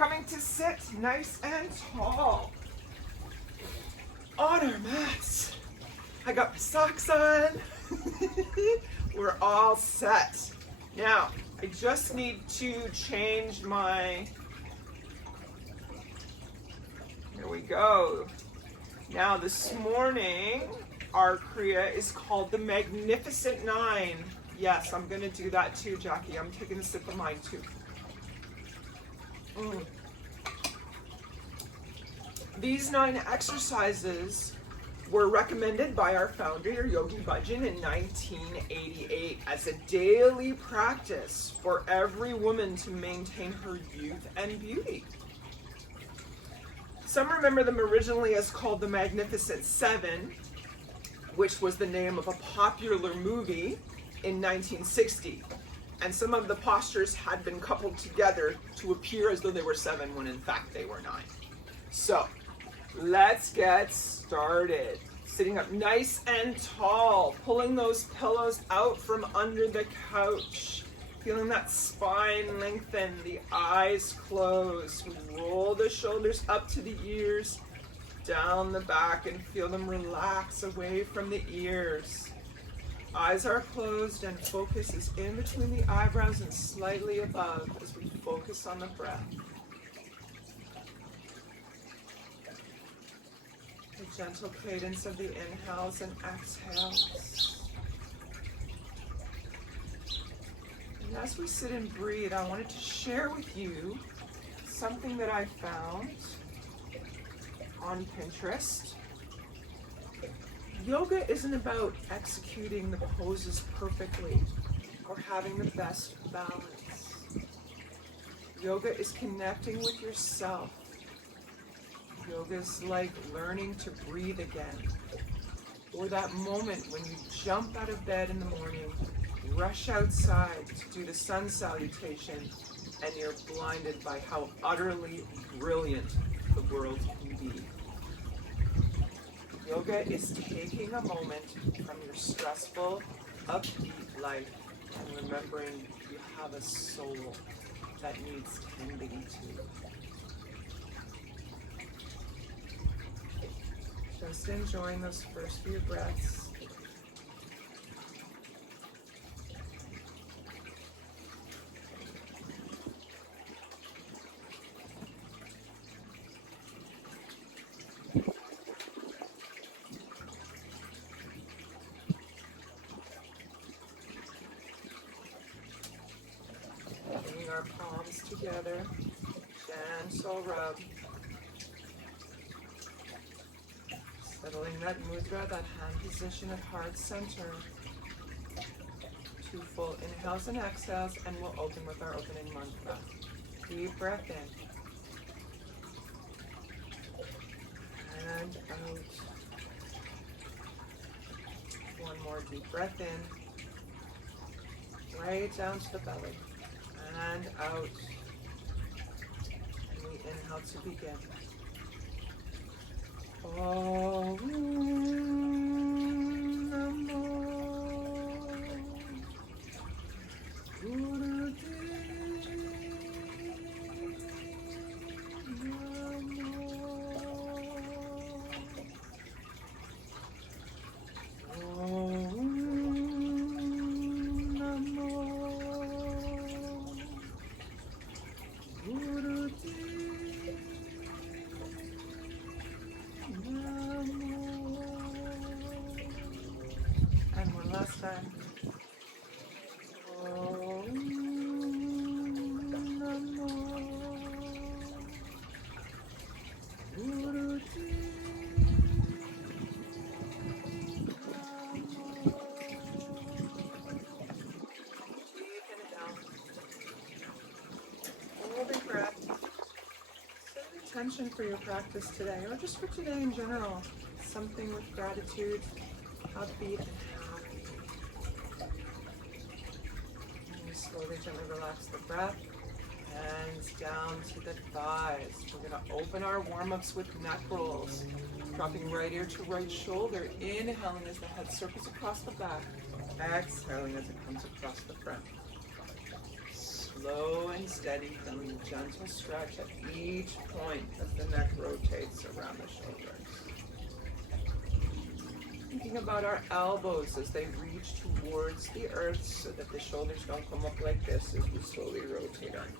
coming to sit nice and tall on our mats. I got my socks on. We're all set. Now, I just need to change my, here we go. Now this morning, our Kriya is called the Magnificent 9. Yes, I'm gonna do that too, Jackie. I'm taking a sip of mine too. These 9 exercises were recommended by our founder, Yogi Bhajan, in 1988 as a daily practice for every woman to maintain her youth and beauty. Some remember them originally as called the Magnificent 7, which was the name of a popular movie in 1960. And some of the postures had been coupled together to appear as though they were 7 when in fact they were 9. So, let's get started. Sitting up nice and tall, pulling those pillows out from under the couch. Feeling that spine lengthen, the eyes close. Roll the shoulders up to the ears, down the back, and feel them relax away from the ears. Eyes are closed and focus is in between the eyebrows and slightly above as we focus on the breath. The gentle cadence of the inhales and exhales. And as we sit and breathe, I wanted to share with you something that I found on Pinterest. Yoga isn't about executing the poses perfectly or having the best balance. Yoga is connecting with yourself. Yoga is like learning to breathe again. Or that moment when you jump out of bed in the morning, rush outside to do the sun salutation, and you're blinded by how utterly brilliant the world can be. Yoga is taking a moment from your stressful, upbeat life and remembering you have a soul that needs tending to. Just enjoying those first few breaths. Bringing our palms together, gentle rub. Settling that mudra, that hand position at heart center. 2 full inhales and exhales, and we'll open with our opening mantra. Deep breath in. And out. One more deep breath in. Right down to the belly. And out. And we inhale to begin. Om Namo Gurudev Namo. Om Namo Gurudev. And one last time. Om Namo Gurudev Namo. Deep inhale. Holding breath. Set an intention for your practice today, or just for today in general. Something with gratitude, upbeat, and happy. And you slowly, gently relax the breath. Hands down to the thighs. We're going to open our warm-ups with neck rolls. Dropping right ear to right shoulder. Inhaling as the head circles across the back. Exhaling as it comes across the front. Slow and steady, feeling a gentle stretch at each point as the neck rotates around the shoulders. Thinking about our elbows as they reach towards the earth so that the shoulders don't come up like this as we slowly rotate our neck.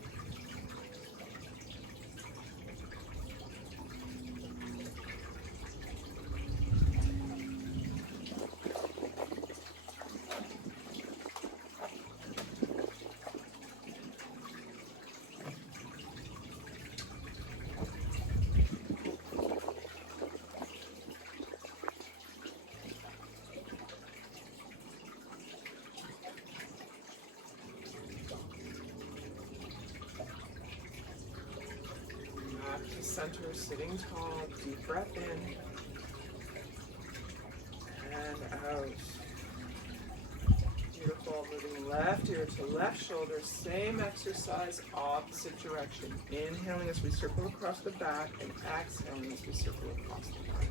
Center, sitting tall, deep breath in and out. Beautiful, moving left ear to left shoulder, same exercise, opposite direction. Inhaling as we circle across the back and exhaling as we circle across the back.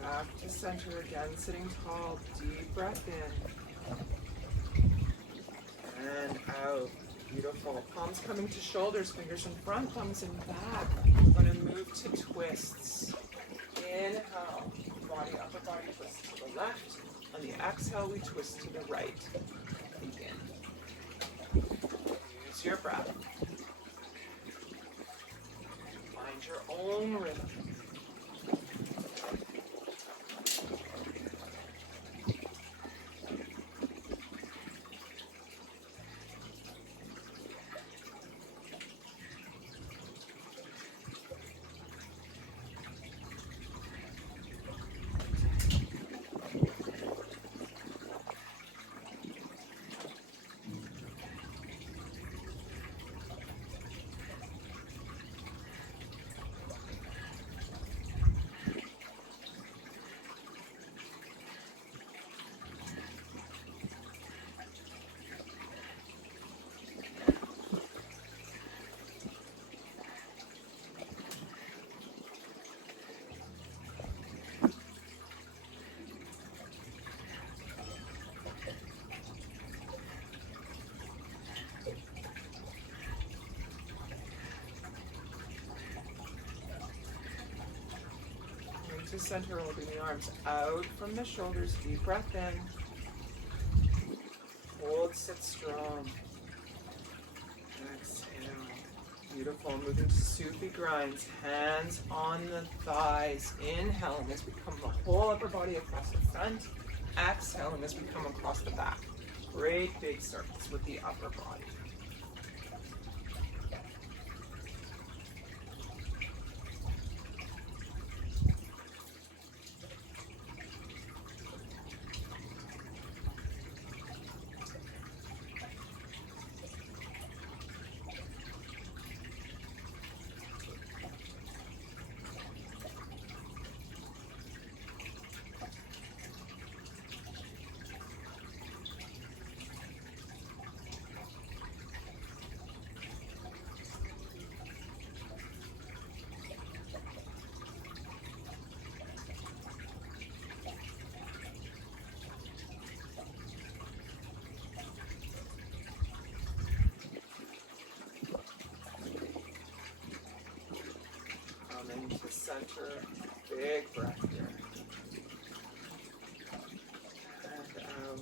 Back to center again, sitting tall, deep breath in and out. Beautiful. Palms coming to shoulders, fingers in front, thumbs in back. We're going to move to twists. Inhale, upper body twist to the left. On the exhale, we twist to the right. Begin. Use your breath. Find your own rhythm. To center, holding the arms out from the shoulders, deep breath in. Hold, sit strong. Exhale. Beautiful. Moving to Sufi grinds, hands on the thighs. Inhaling as we come the whole upper body across the front. Exhaling as we come across the back. Great big circles with the upper body. To center, big breath here. And out.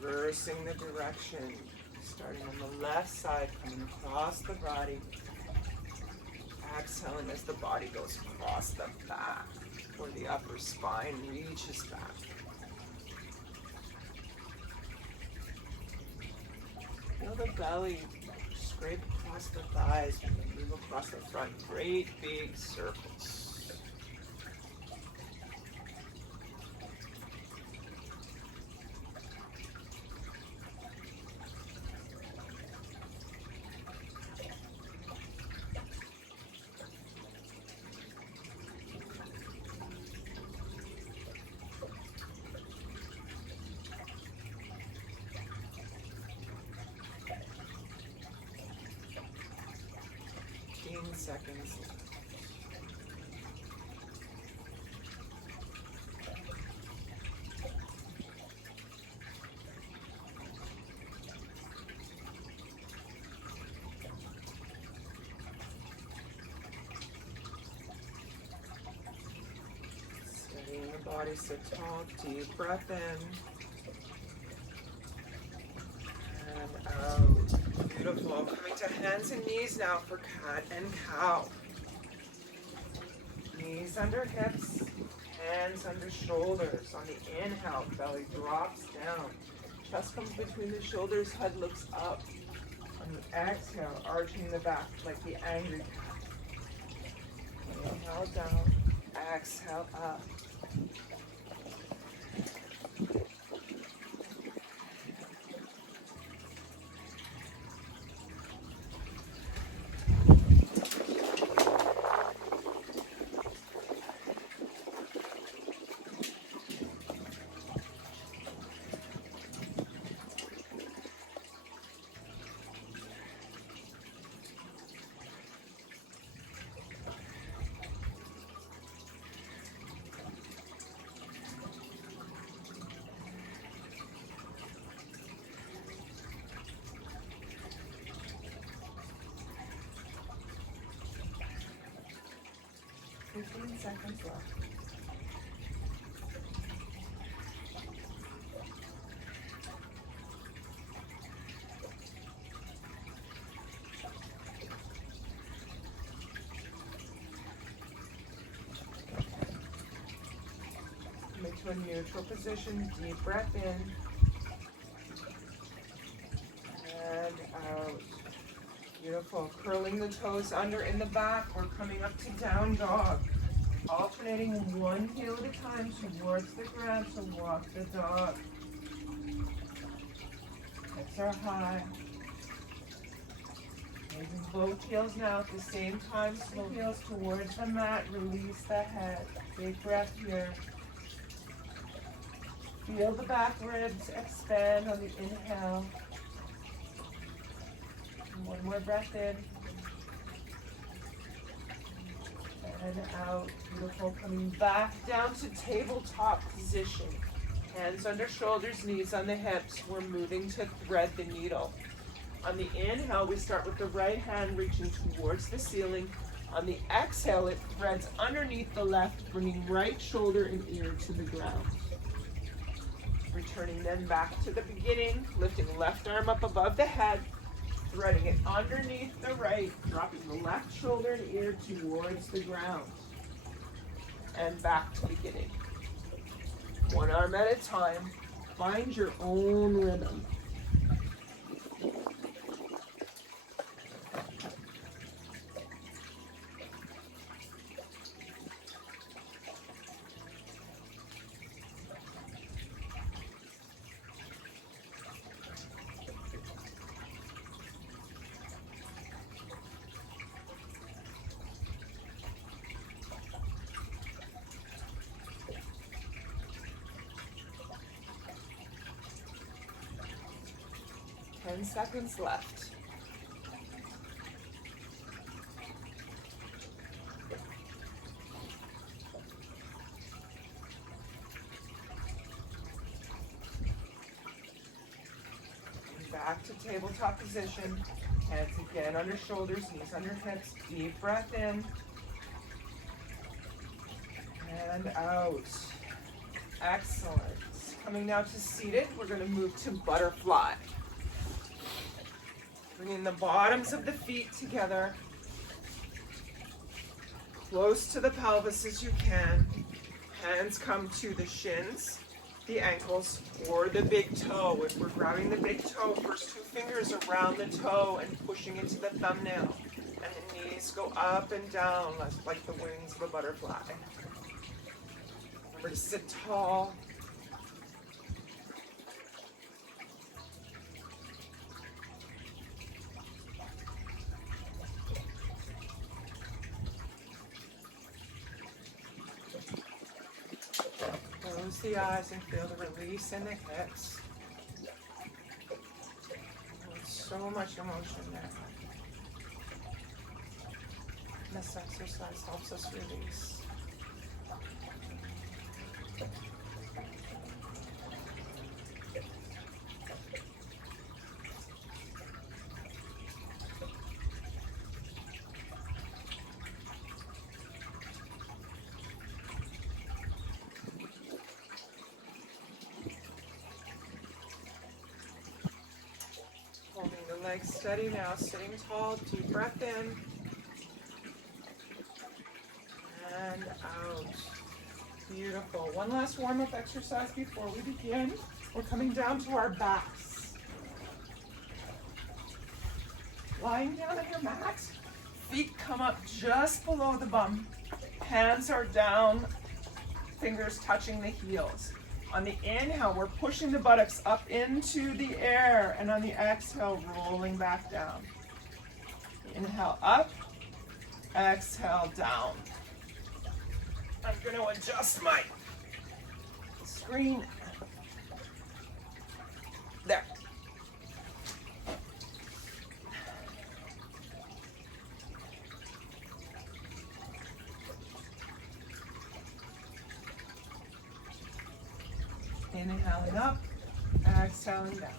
Reversing the direction. Starting on the left side, coming across the body. Exhaling as the body goes across the back, or the upper spine reaches back. Feel the belly Scrape across the thighs and then move across the front. Great big circles. 15 seconds. Steadying the body, sit tall, deep breath in. And out. Beautiful. Coming to hands and knees now for cat and cow. Knees under hips, hands under shoulders. On the inhale, belly drops down. Chest comes between the shoulders, head looks up. On the exhale, arching the back like the angry cat. Inhale down, exhale up. Fifteen seconds left. Come into a neutral position, deep breath in and out. Beautiful. Curling the toes under in the back. We're coming up to down dog. Alternating one heel at a time towards the ground to walk the dog. Hips are high. Moving both heels now at the same time. Slow heels towards the mat. Release the head. Big breath here. Feel the back ribs expand on the inhale. One more breath in. And out. Beautiful. Coming back down to tabletop position. Hands under shoulders, knees on the hips. We're moving to thread the needle. On the inhale, we start with the right hand reaching towards the ceiling. On the exhale, it threads underneath the left, bringing right shoulder and ear to the ground. Returning then back to the beginning, lifting left arm up above the head. Threading it underneath the right, dropping the left shoulder and ear towards the ground. And back to beginning. One arm at a time. Find your own rhythm. Ten seconds left. Back to tabletop position. Hands again under shoulders, knees under hips. Deep breath in. And out. Excellent. Coming now to seated, we're going to move to butterfly. Bringing the bottoms of the feet together, close to the pelvis as you can. Hands come to the shins. the ankles or the big toe. If we're grabbing the big toe, first two fingers around the toe and pushing into the thumbnail. And the knees go up and down like the wings of a butterfly. Remember to sit tall. Close the eyes and feel the release in the hips. There's so much emotion there. This exercise helps us release. Holding the legs steady now, sitting tall, deep breath in. And out. Beautiful. One last warm-up exercise before we begin. We're coming down to our backs. Lying down on your mat, feet come up just below the bum. Hands are down, fingers touching the heels. On the inhale, we're pushing the buttocks up into the air, and on the exhale, rolling back down. Inhale up, exhale down. I'm going to adjust my screen. There. Inhaling up, exhaling down.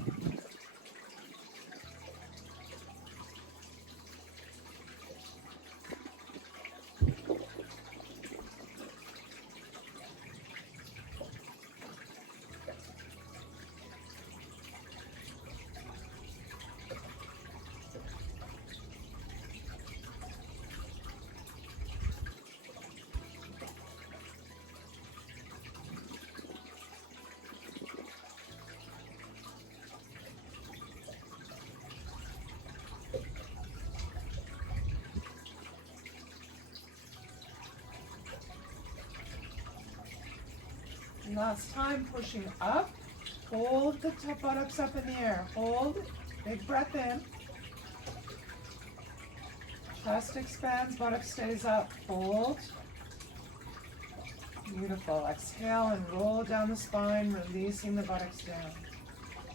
Last time, pushing up. Hold the top buttocks up in the air. Hold. Big breath in. Chest expands, buttock stays up. Hold. Beautiful. Exhale and roll down the spine, releasing the buttocks down.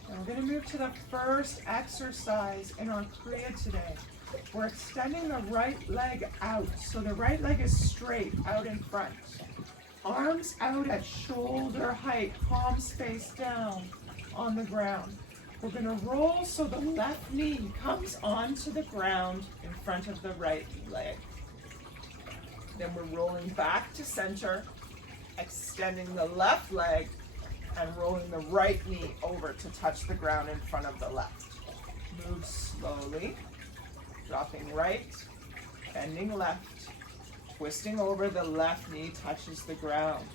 Now we're going to move to the first exercise in our Kriya today. We're extending the right leg out. So the right leg is straight out in front. Arms out at shoulder height, palms face down on the ground. We're going to roll so the left knee comes onto the ground in front of the right leg. Then we're rolling back to center, extending the left leg and rolling the right knee over to touch the ground in front of the left. Move slowly, dropping right, bending left. Twisting over, the left knee touches the ground.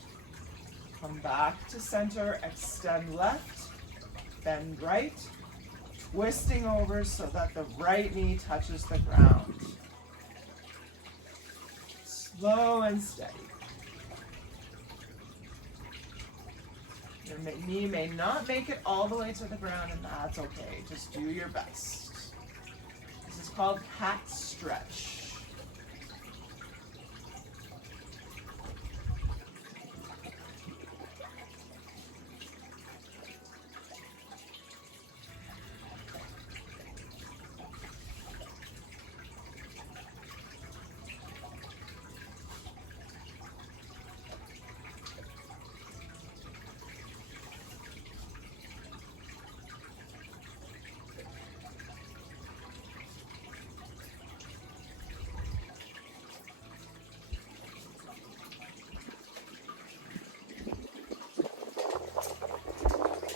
Come back to center, extend left, bend right, twisting over so that the right knee touches the ground. Slow and steady. Your knee may not make it all the way to the ground, and that's okay. Just do your best. This is called cat stretch.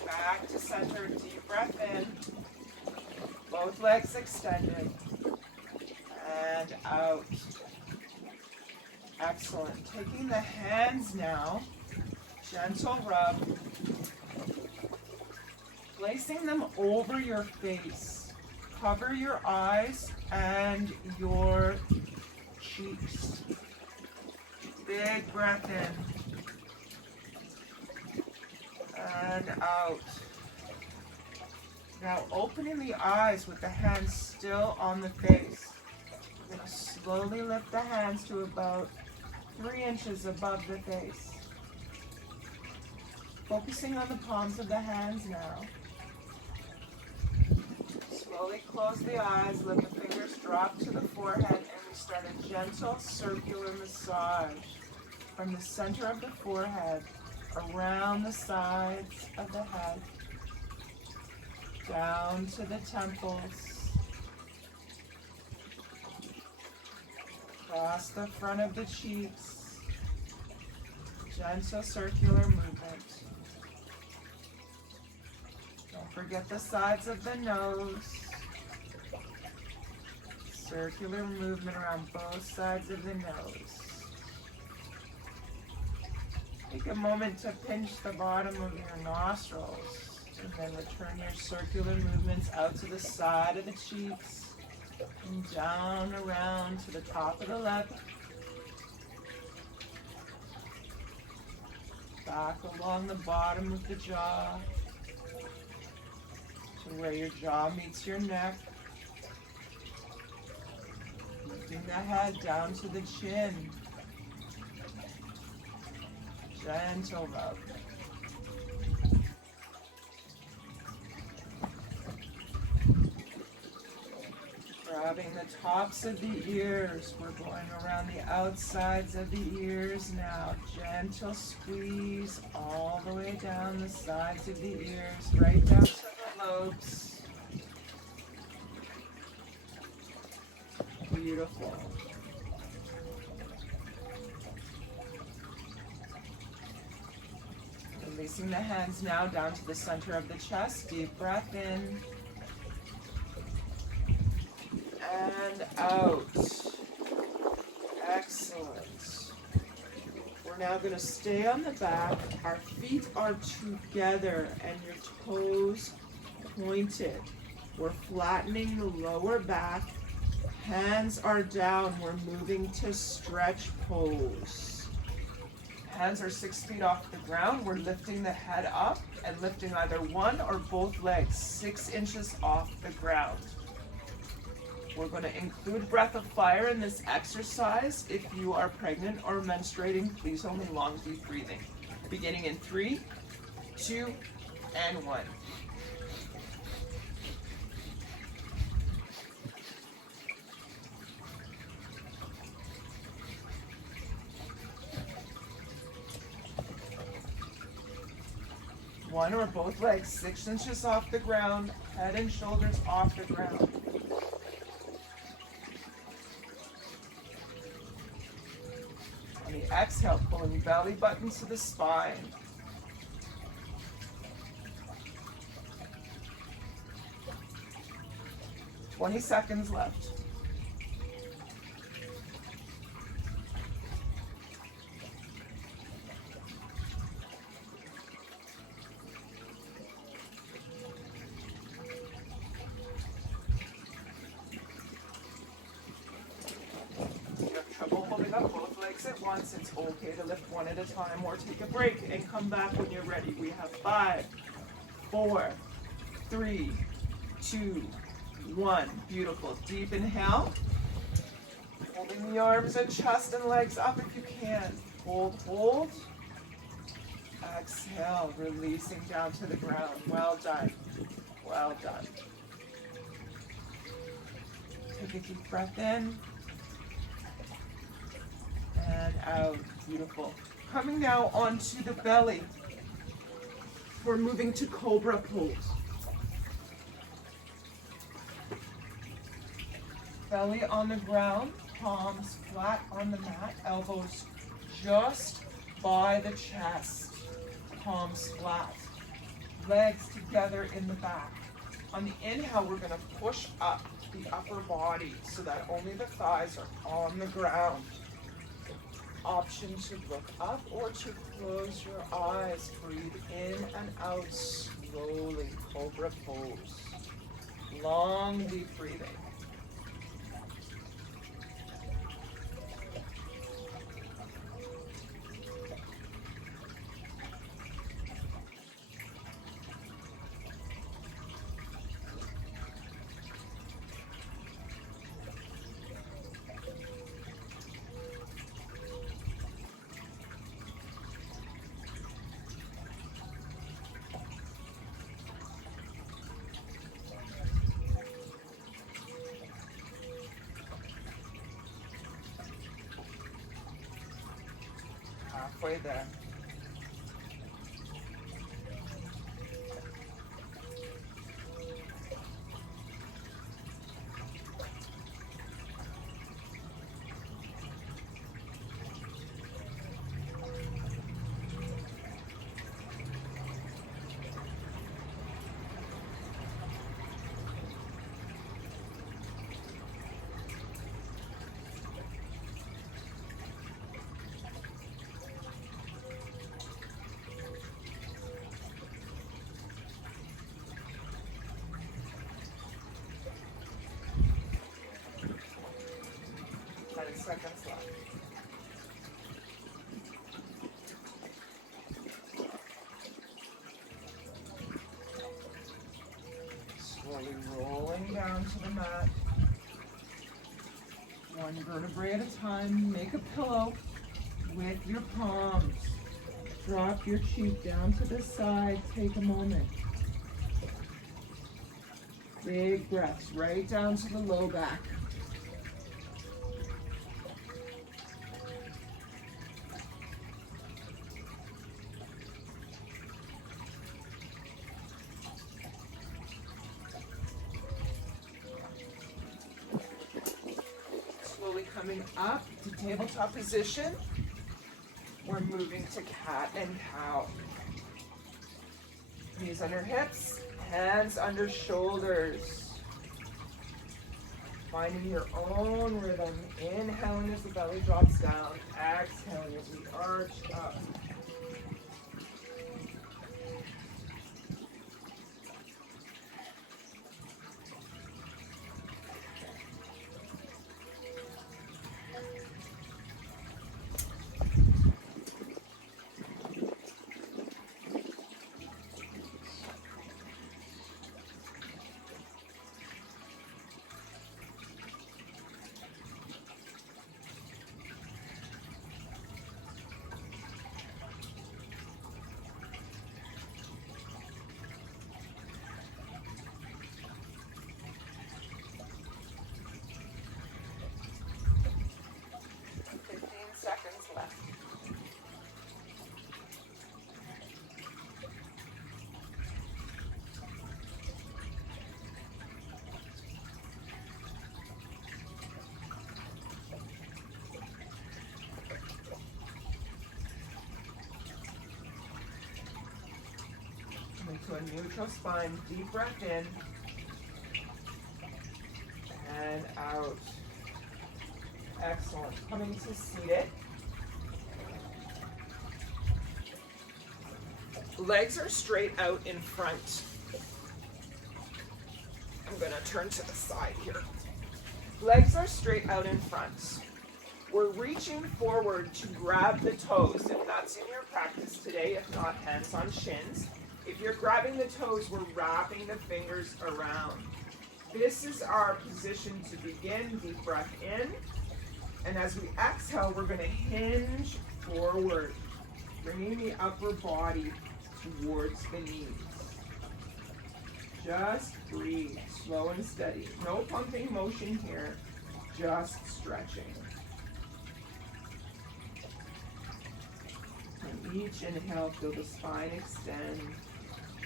Back to center, deep breath in. Both legs extended. And out. Excellent. Taking the hands now, gentle rub Placing them over your face. Cover your eyes and your cheeks. Big breath in and out. Now opening the eyes with the hands still on the face. We're going to slowly lift the hands to about 3 inches above the face. Focusing on the palms of the hands now. Slowly close the eyes, let the fingers drop to the forehead, and we start a gentle circular massage from the center of the forehead, around the sides of the head, down to the temples, across the front of the cheeks, gentle circular movement. Don't forget the sides of the nose. Circular movement around both sides of the nose. Take a moment to pinch the bottom of your nostrils and then return your circular movements out to the side of the cheeks and down around to the top of the lip. Back along the bottom of the jaw to where your jaw meets your neck. Lifting the head down to the chin. Gentle rub. Grabbing the tops of the ears. We're going around the outsides of the ears now. Gentle squeeze all the way down the sides of the ears, right down to the lobes. Beautiful. Releasing the hands now down to the center of the chest. Deep breath in. And out. Excellent. We're now going to stay on the back. Our feet are together and your toes pointed. We're flattening the lower back. Hands are down. We're moving to stretch pose. Hands are 6 feet off the ground. We're lifting the head up and lifting either one or both legs 6 inches off the ground. We're going to include breath of fire in this exercise. If you are pregnant or menstruating, please only long deep breathing. Beginning in 3, 2, and 1. One or both legs 6 inches off the ground, head and shoulders off the ground. On the exhale, pulling belly button to the spine. "20 seconds left. At once, it's okay to lift one at a time or take a break and come back when you're ready. We have 5, 4, 3, 2, 1. Beautiful. Deep inhale. Holding the arms and chest and legs up if you can. Hold, hold. Exhale, releasing down to the ground. Well done. Well done. Take a deep breath in. And out. Beautiful. Coming now onto the belly. We're moving to Cobra Pools. Belly on the ground, palms flat on the mat, elbows just by the chest, palms flat, legs together in the back. On the inhale, we're going to push up the upper body so that only the thighs are on the ground. Option to look up or to close your eyes. Breathe in and out. slowly, Cobra Pose. Long, deep breathing. Halfway there. Seconds left. Slowly rolling down to the mat. One vertebrae at a time. Make a pillow with your palms. Drop your cheek down to the side. Take a moment. Big breaths right down to the low back. Coming up to tabletop position, we're moving to cat and cow. Knees under hips, hands under shoulders. Finding your own rhythm. Inhaling as the belly drops down. Exhaling as we arch up. To a neutral spine, deep breath in and out. Excellent. Coming to seated. Legs are straight out in front. I'm going to turn to the side here. Legs are straight out in front. We're reaching forward to grab the toes, if that's in your practice today, if not, hands on shins. If you're grabbing the toes, we're wrapping the fingers around. This is our position to begin. Deep breath in. And as we exhale, we're going to hinge forward, bringing the upper body towards the knees. Just breathe, slow and steady. No pumping motion here, just stretching. On each inhale, feel the spine extend.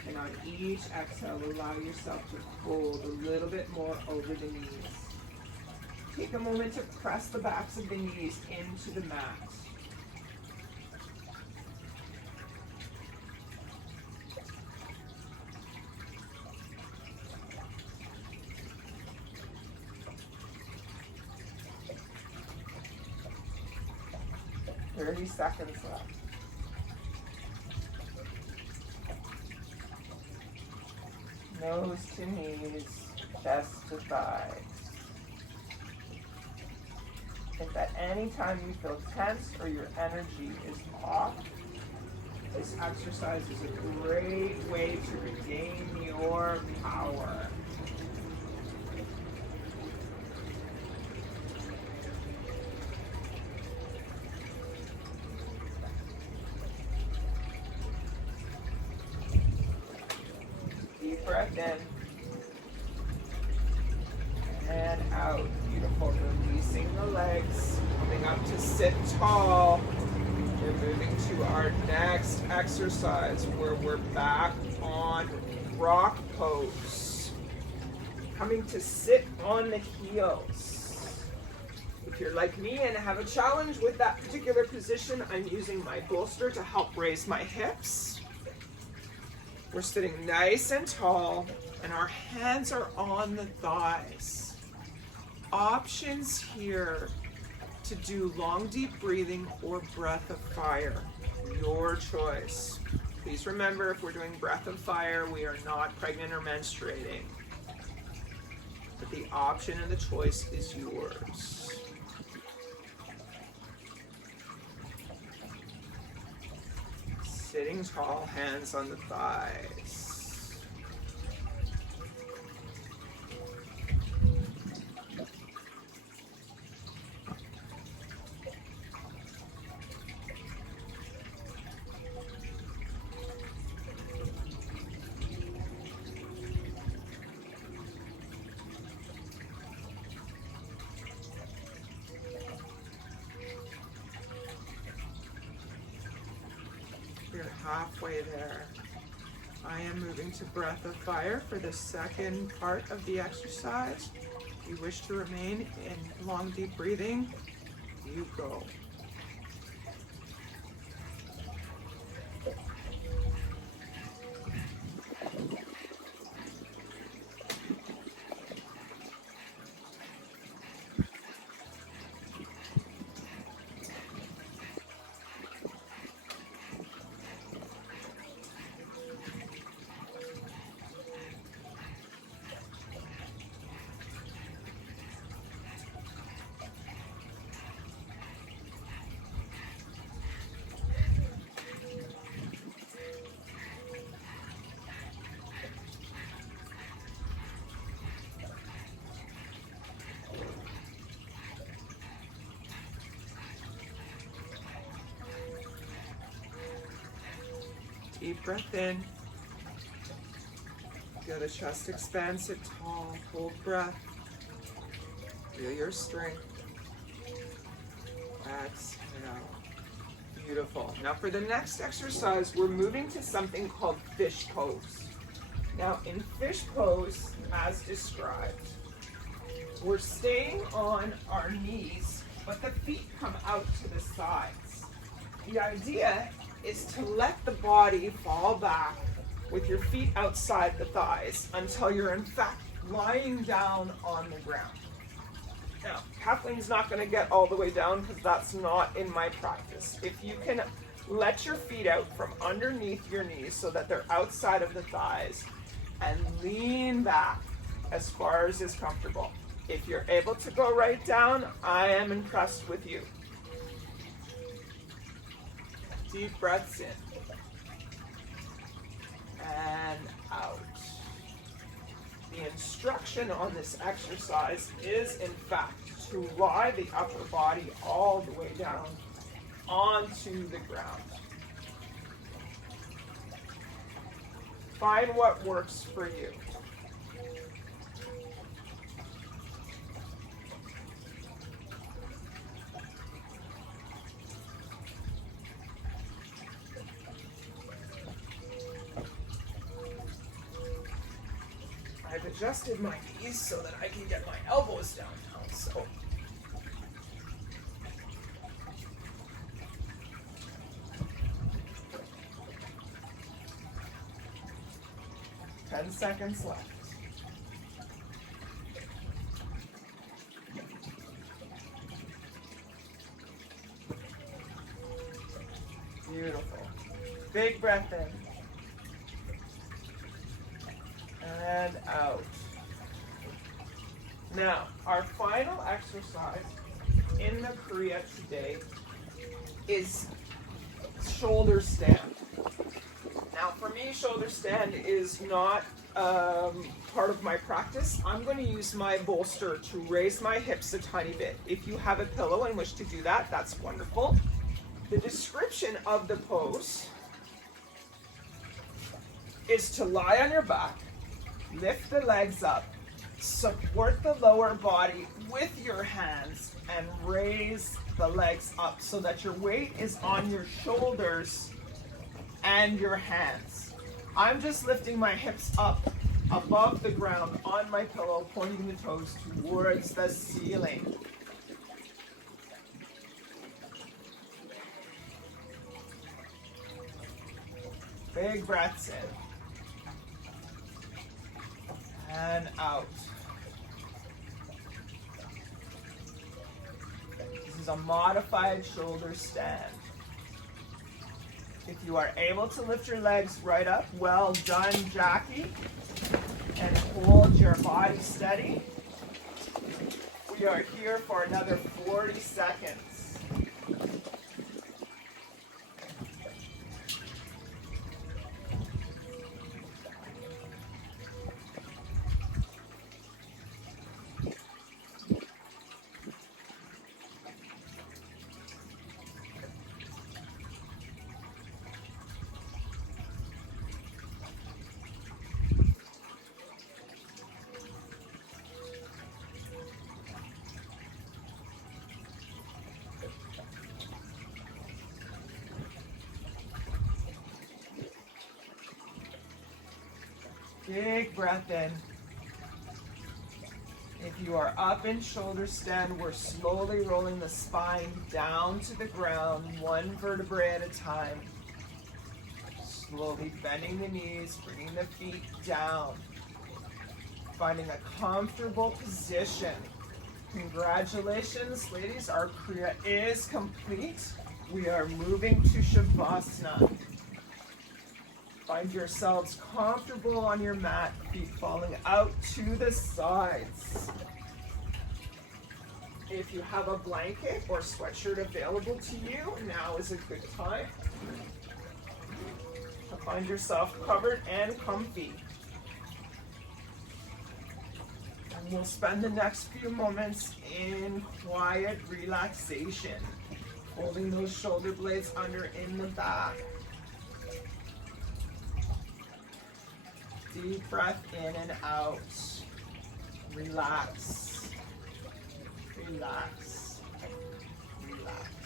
And on each exhale, allow yourself to fold a little bit more over the knees. Take a moment to press the backs of the knees into the mat. Thirty seconds left. Nose to knees, chest to thighs. If at any time you feel tense or your energy is off, this exercise is a great way to regain your power. Deep breath in and out. Beautiful. Releasing the legs, coming up to sit tall. We're moving to our next exercise where we're back on rock pose. Coming to sit on the heels. If you're like me and have a challenge with that particular position, I'm using my bolster to help raise my hips. We're sitting nice and tall, and our hands are on the thighs. Options here to do long deep breathing or breath of fire, your choice. Please remember, if we're doing breath of fire, we are not pregnant or menstruating, but the option and the choice is yours. Sitting tall, hands on the thighs. You're halfway there. I am moving to breath of fire for the second part of the exercise. If you wish to remain in long deep breathing, you go. Deep breath in. Feel the chest expand, sit tall, hold breath. Feel your strength. Exhale. Beautiful. Now for the next exercise, we're moving to something called fish pose. Now in fish pose, as described, we're staying on our knees, but the feet come out to the sides. The idea is to let the body fall back with your feet outside the thighs until you're in fact lying down on the ground. Now, Kathleen's not going to get all the way down because that's not in my practice. If you can let your feet out from underneath your knees so that they're outside of the thighs and lean back as far as is comfortable. If you're able to go right down, I am impressed with you. Deep breaths in and out. The instruction on this exercise is, in fact, to lie the upper body all the way down onto the ground. Find what works for you. I've adjusted my knees so that I can get my elbows down now, so. Ten seconds left. Beautiful. Big breath in. And and out. Now, our final exercise in the Kriya today is shoulder stand. Now, for me, shoulder stand is not part of my practice. I'm going to use my bolster to raise my hips a tiny bit. If you have a pillow and wish to do that, that's wonderful. The description of the pose is to lie on your back, lift the legs up, support the lower body with your hands, and raise the legs up so that your weight is on your shoulders and your hands. I'm just lifting my hips up above the ground on my pillow, pointing the toes towards the ceiling. Big breaths in and out. This is a modified shoulder stand. If you are able to lift your legs right up, well done, Jackie. And hold your body steady. We are here for another 40 seconds. Big breath in. If you are up in shoulder stand, we're slowly rolling the spine down to the ground, one vertebrae at a time. Slowly bending the knees, bringing the feet down. Finding a comfortable position. Congratulations, ladies, our Kriya is complete. We are moving to Shavasana. Find yourselves comfortable on your mat, feet falling out to the sides. If you have a blanket or sweatshirt available to you, now is a good time to find yourself covered and comfy. And we'll spend the next few moments in quiet relaxation, holding those shoulder blades under in the back. Deep breath in and out. Relax. Relax. Relax.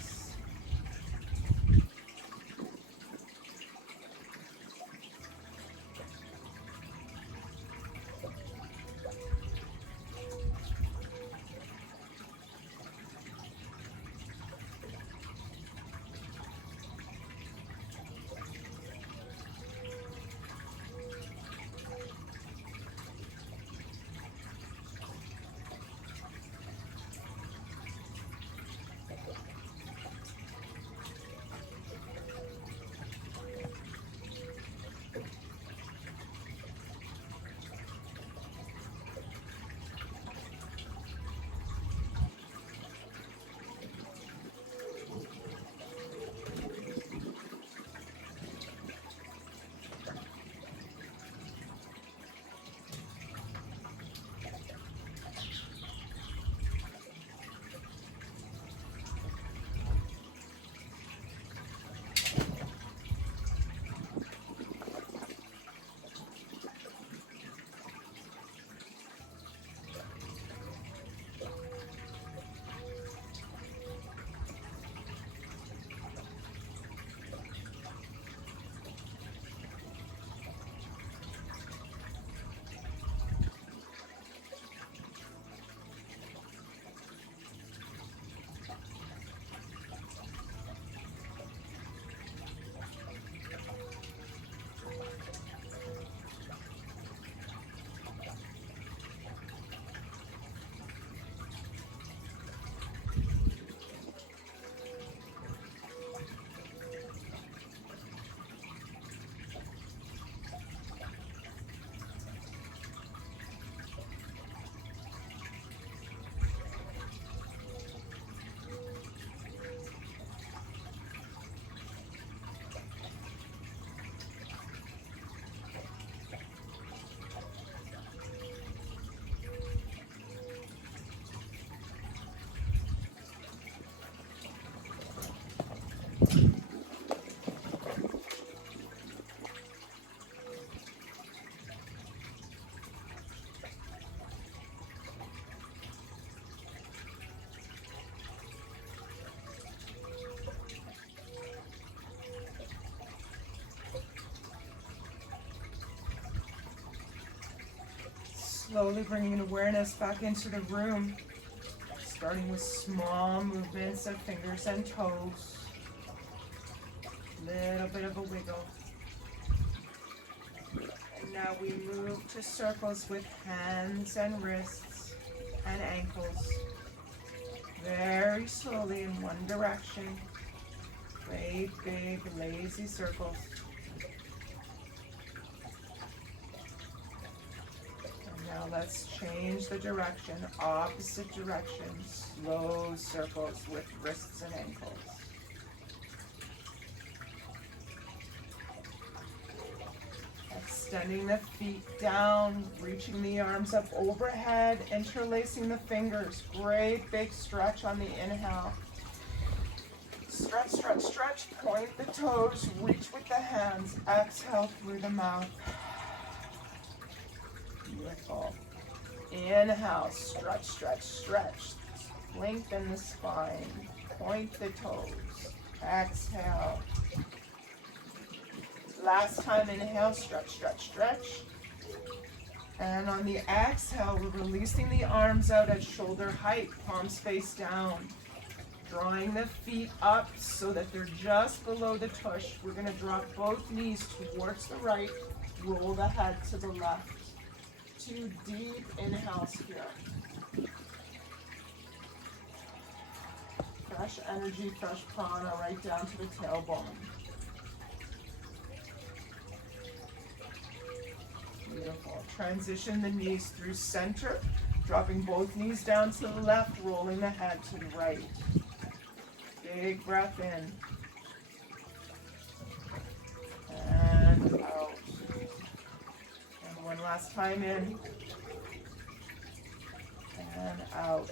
Slowly bringing awareness back into the room, starting with small movements of fingers and toes. Little bit of a wiggle. And now we move to circles with hands and wrists and ankles. Very slowly in one direction. Great big lazy circles. And now let's change the direction, opposite direction. Slow circles with wrists and ankles. Extending the feet down, reaching the arms up overhead, interlacing the fingers. Great big stretch on the inhale. Stretch, stretch, stretch. Point the toes, reach with the hands. Exhale through the mouth. Beautiful. Inhale, stretch, stretch, stretch. Lengthen the spine. Point the toes. Exhale. Last time, inhale, stretch, stretch, stretch. And on the exhale, we're releasing the arms out at shoulder height, palms face down. Drawing the feet up so that they're just below the tush. We're going to drop both knees towards the right, roll the head to the left. 2 deep inhales here. Fresh energy, fresh prana right down to the tailbone. Beautiful. Transition the knees through center, dropping both knees down to the left, rolling the head to the right. Big breath in. And out. And one last time in. And out.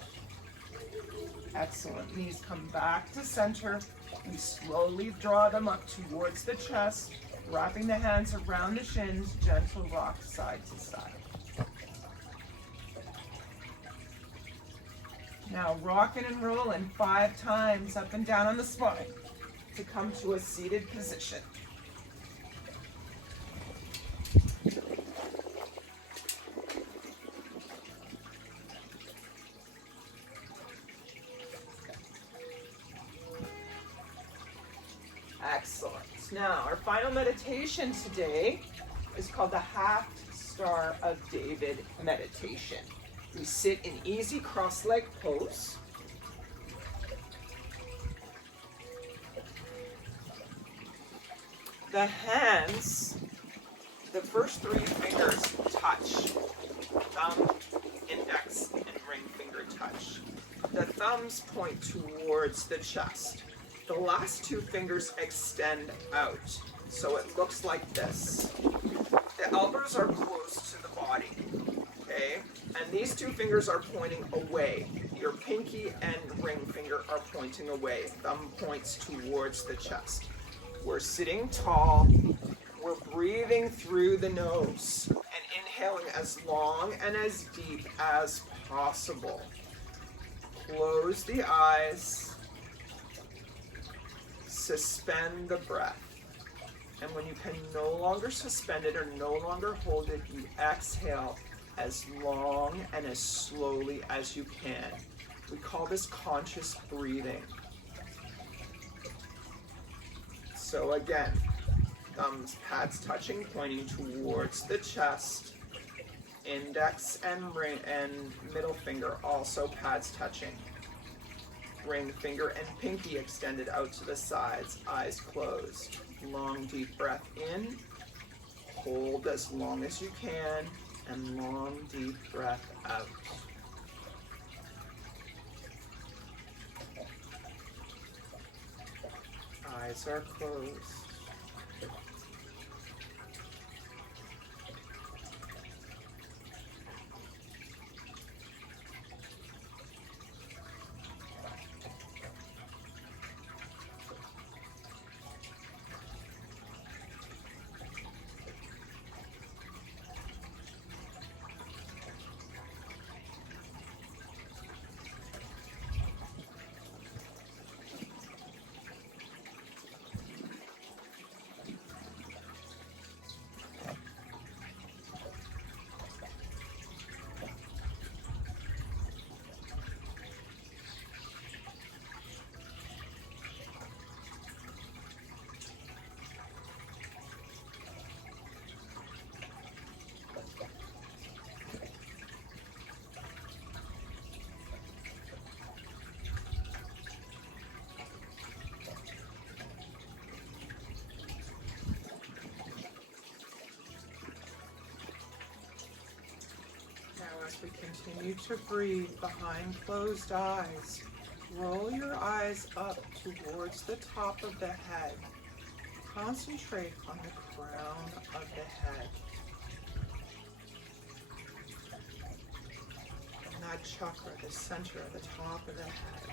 Excellent. Knees come back to center. We slowly draw them up towards the chest. Wrapping the hands around the shins, gentle rock side to side. Now rocking and rolling 5 times up and down on the spine to come to a seated position. Excellent. Now, our final meditation today is called the Half Star of David meditation. We sit in easy cross-leg pose. The hands, the first 3 fingers touch. Thumb, index, and ring finger touch. The thumbs point towards the chest. The last 2 fingers extend out, so it looks like this. The elbows are close to the body, okay? And these 2 fingers are pointing away. Your pinky and ring finger are pointing away. Thumb points towards the chest. We're sitting tall. We're breathing through the nose and inhaling as long and as deep as possible. Close the eyes. Suspend the breath. And when you can no longer suspend it or no longer hold it, you exhale as long and as slowly as you can. We call this conscious breathing. So again, thumbs, pads touching, pointing towards the chest. Index and ring and middle finger also pads touching. Ring finger and pinky extended out to the sides, eyes closed. Long deep breath in, hold as long as you can, and long deep breath out. Eyes are closed. as we continue to breathe behind closed eyes, roll your eyes up towards the top of the head. Concentrate on the crown of the head. And that chakra, the center of the top of the head.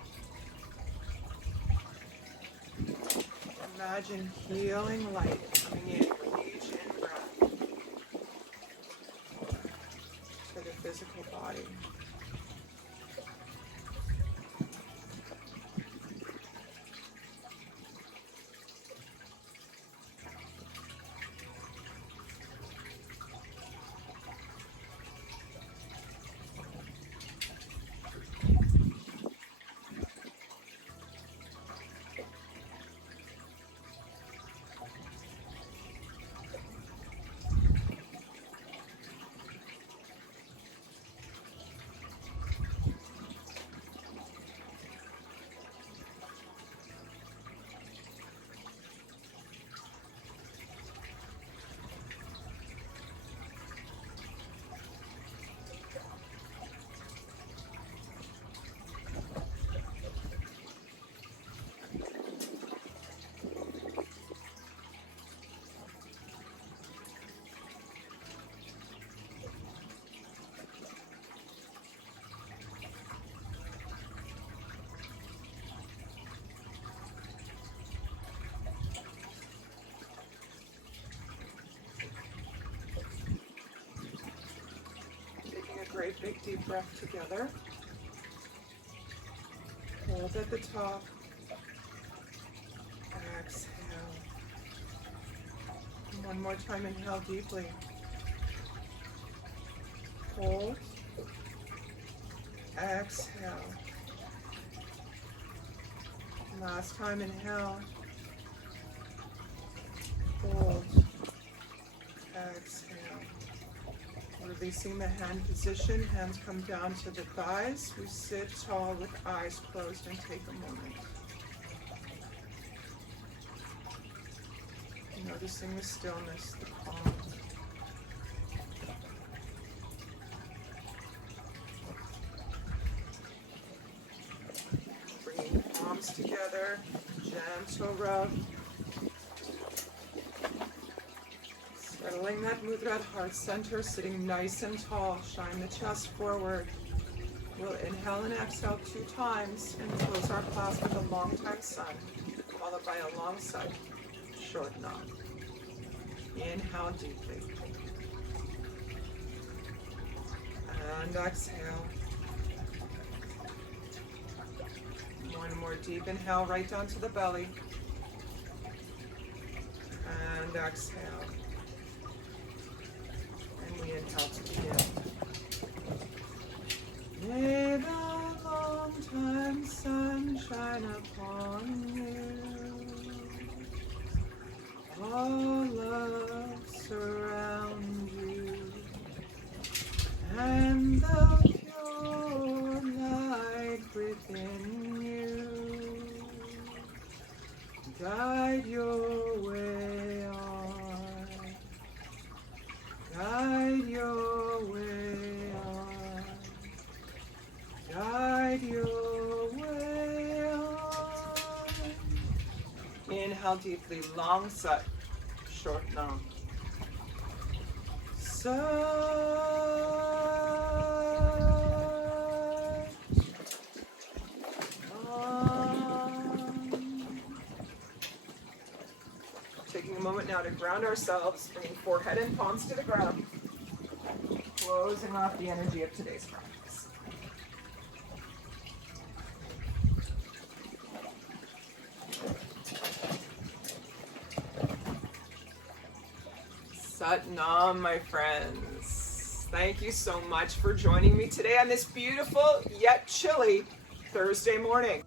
Imagine healing light coming in with each in-breath to the physical body. Great big deep breath together. Hold at the top. Exhale. And one more time, inhale deeply. Hold. Exhale. Last time, inhale. Hold. Exhale. Releasing the hand position, hands come down to the thighs. We sit tall with eyes closed and take a moment. Noticing the stillness, the calm. Bringing the palms together, gentle rub. Settling that mudra at heart center, sitting nice and tall. Shine the chest forward. We'll inhale and exhale 2 times and close our class with a long time sun, followed by a long sigh, short nod. Inhale deeply. And exhale. One more deep inhale right down to the belly. And exhale. We inhale to begin. May the long time sun shine upon you. All love surround you. And the pure light within you guide your way on. Guide your way on. Guide your way on. Inhale deeply, long sat, short nam. Taking a moment now to ground ourselves, bringing forehead and palms to the ground, closing off the energy of today's practice. Sat Nam, my friends. Thank you so much for joining me today on this beautiful yet chilly Thursday morning.